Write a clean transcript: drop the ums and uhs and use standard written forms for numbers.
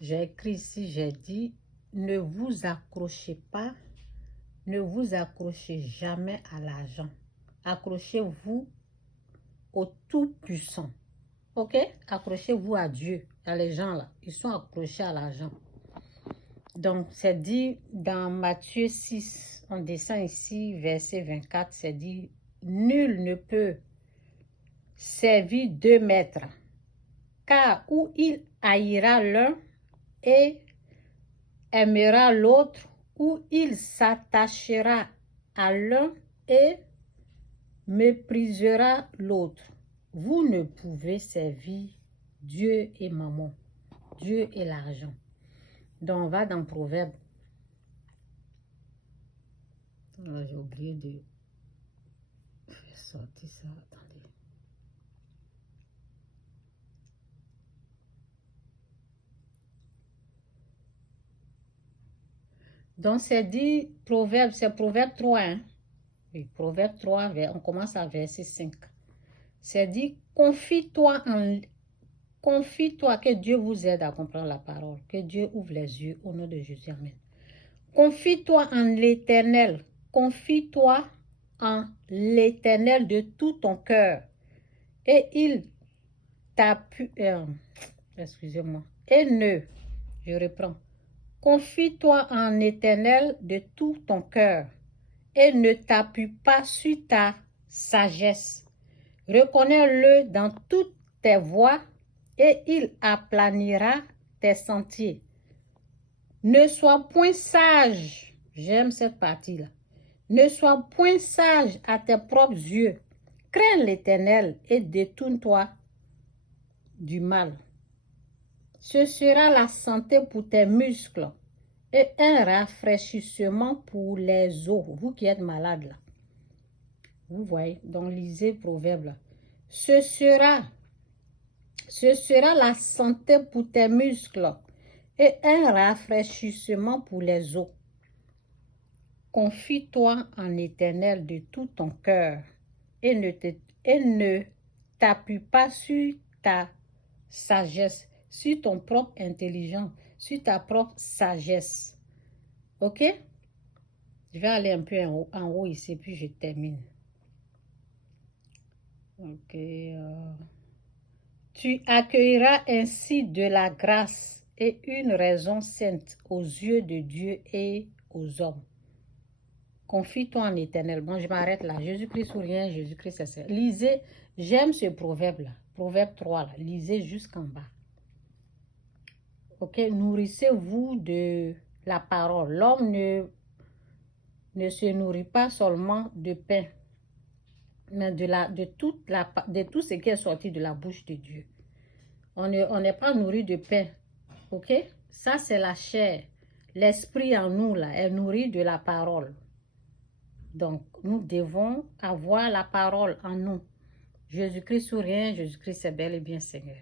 J'ai écrit ici, j'ai dit, ne vous accrochez pas, ne vous accrochez jamais à l'argent. Accrochez-vous au Tout-Puissant. Ok? Accrochez-vous à Dieu. Il y a les gens là, ils sont accrochés à l'argent. Donc, c'est dit dans Matthieu 6, on descend ici, verset 24, c'est dit, nul ne peut servir 2 maîtres, car ou il haïra l'un et aimera l'autre, ou il s'attachera à l'un et méprisera l'autre. Vous ne pouvez servir Dieu et maman, Dieu et l'argent. Donc, on va dans Proverbe. J'ai oublié de faire sortir ça. Attendez. Donc, c'est dit, Proverbe, c'est Proverbe 3. Hein? Oui, Proverbe 3, on commence à verset 5. C'est dit, confie-toi, que Dieu vous aide à comprendre la parole. Que Dieu ouvre les yeux au nom de Jésus. Amen. Confie-toi en l'Éternel. Confie-toi en l'Éternel de tout ton cœur. Et il t'appuie. Excusez-moi. Je reprends. Confie-toi en l'Éternel de tout ton cœur et ne t'appuie pas sur ta sagesse. Reconnais-le dans toutes tes voies et il aplanira tes sentiers. Ne sois point sage, j'aime cette partie-là. Ne sois point sage à tes propres yeux. Crains l'Éternel et détourne-toi du mal. Ce sera la santé pour tes muscles et un rafraîchissement pour les os. Vous qui êtes malades là. Vous voyez, donc lisez Proverbe là. Ce sera la santé pour tes muscles et un rafraîchissement pour les os. Confie-toi en l'Éternel de tout ton cœur et ne t'appuie pas sur ta sagesse, sur ton propre intelligence, sur ta propre sagesse. Ok? Je vais aller un peu en haut ici, puis je termine. Ok. Tu accueilleras ainsi de la grâce et une raison sainte aux yeux de Dieu et aux hommes. Confie-toi en l'Éternel. Bon, je m'arrête là. Jésus-Christ ou rien, Jésus-Christ c'est ça. Lisez, j'aime ce proverbe-là. Proverbe 3, là. Lisez jusqu'en bas. Ok, nourrissez-vous de la parole. L'homme ne se nourrit pas seulement de pain, mais de tout ce qui est sorti de la bouche de Dieu. On n'est pas nourri de pain. Ok? Ça, c'est la chair. L'esprit en nous, là, est nourri de la parole. Donc, nous devons avoir la parole en nous. Jésus-Christ ou rien, Jésus-Christ est bel et bien Seigneur.